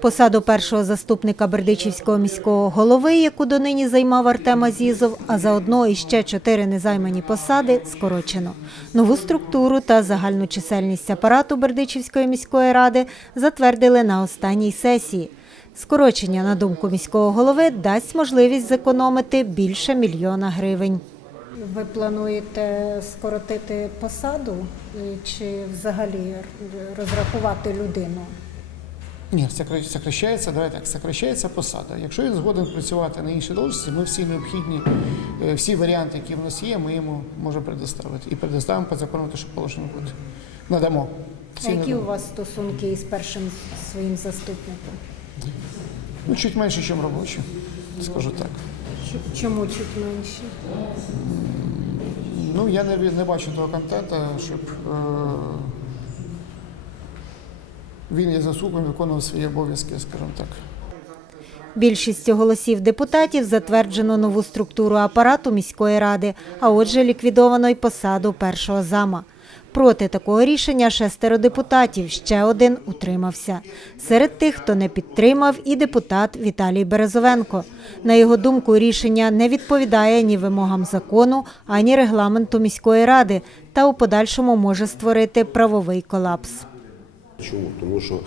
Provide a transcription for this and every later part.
Посаду першого заступника Бердичівського міського голови, яку донині займав Артем Азізов, а заодно ще чотири незаймані посади скорочено. Нову структуру та загальну чисельність апарату Бердичівської міської ради затвердили на останній сесії. Скорочення, на думку міського голови, дасть можливість зекономити більше мільйона гривень. Ви плануєте скоротити посаду чи взагалі розрахувати людину? Ні, сокра- сокращається, давай так, сокращається посада. Якщо він згоден працювати на іншій должності, ми всі необхідні, е, всі варіанти, які в нас є, ми йому можемо предоставити. І предоставимо по закону те, що положено буде. Надамо. А які надамо. у вас стосунки із першим своїм заступником? Ну, чуть менше, ніж робочі, скажу так. Чому чуть менше? Ну, я не, не бачу того контенту, щоб е, він є заступником, виконував свої обов'язки, скажімо так. Більшістю голосів депутатів затверджено нову структуру апарату міської ради, а отже ліквідовано й посаду першого зама. Проти такого рішення шестеро депутатів, ще один утримався. Серед тих, хто не підтримав, і депутат Віталій Березовенко. На його думку, рішення не відповідає ні вимогам закону, ані регламенту міської ради та у подальшому може створити правовий колапс. Чому? Тому що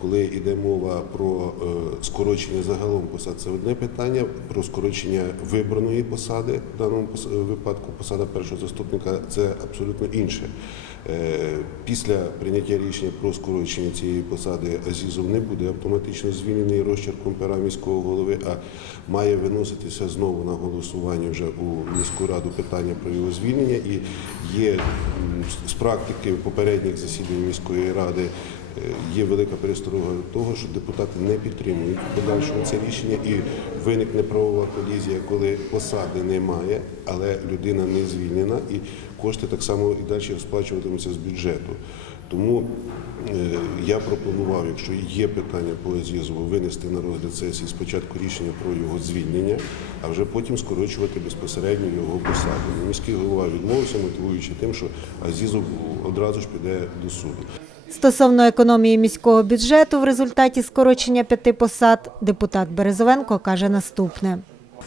коли йде мова про е, скорочення загалом посад, це одне питання. Про скорочення вибраної посади, в даному пос- випадку посада першого заступника, це абсолютно інше. Е, Після прийняття рішення про скорочення цієї посади Азізов не буде автоматично звільнений розчерком пера міського голови, а має виноситися знову на голосування вже у міську раду питання про його звільнення. І є з практики попередніх засідань міської ради. Е, Є велика пересторога того, що депутати не підтримують в подальшому це рішення, і виникне правова колізія, коли посади немає, але людина не звільнена, і кошти так само і далі сплачуватимуться з бюджету. Тому е, я пропонував, якщо є питання по Азізову, винести на розгляд сесії спочатку рішення про його звільнення, а вже потім скорочувати безпосередньо його посаду. Міський голова відмовився, мотивуючи тим, що Азізов одразу ж піде до суду. Стосовно економії міського бюджету в результаті скорочення п'яти посад, депутат Березовенко каже наступне.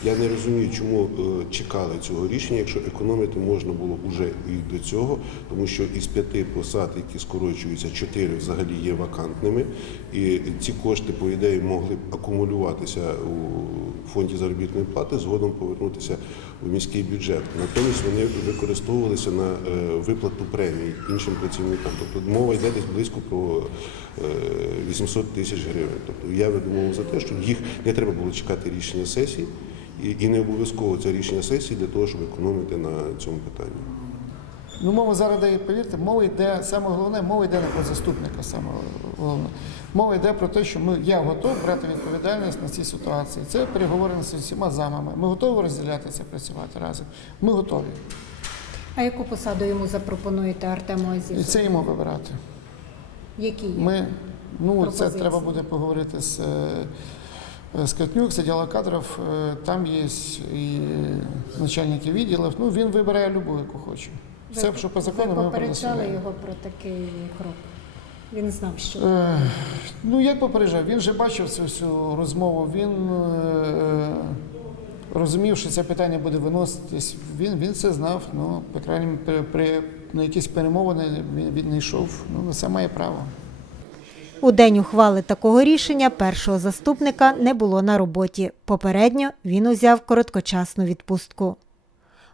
Я не розумію, чому е, чекали цього рішення, якщо економити можна було вже і до цього, тому що із п'яти посад, які скорочуються, чотири взагалі є вакантними, і ці кошти, по ідеї, могли б акумулюватися у фонді заробітної плати, згодом повернутися в міський бюджет. Натомість вони використовувалися на е, виплату премій іншим працівникам. Тобто мова йде десь близько про е, 800 тисяч гривень. Тобто я веду за те, що їх не треба було чекати рішення сесії. І не обов'язково це рішення сесії для того, щоб економити на цьому питанні. Ну, мова зараз йде, повірте, мова йде, саме головне, мова йде не про заступника, саме головне. Мова йде про те, що ми, я готов брати відповідальність на ці ситуації. Це переговори з усіма замами. Ми готові розділяти це, працювати разом. Ми готові. А яку посаду йому запропонуєте Артему І це йому вибирати. Які є? Ми, ну, це треба буде поговорити з, е, з Катнюк, з діла кадрів. Е, Там є і начальники відділів. Ну, він вибирає любу, яку хоче. Все, що по закону, Ви ми попереджали його про такий крок. Він знав, що Е, Ну, як попереджав, він же бачив цю всю розмову, він е, розумів, що це питання буде виноситись. Він, він це знав, ну, по крайній при, при, на якісь перемовини він, він не йшов. Ну, це має право. у день ухвали такого рішення першого заступника не було на роботі. Попередньо він узяв короткочасну відпустку.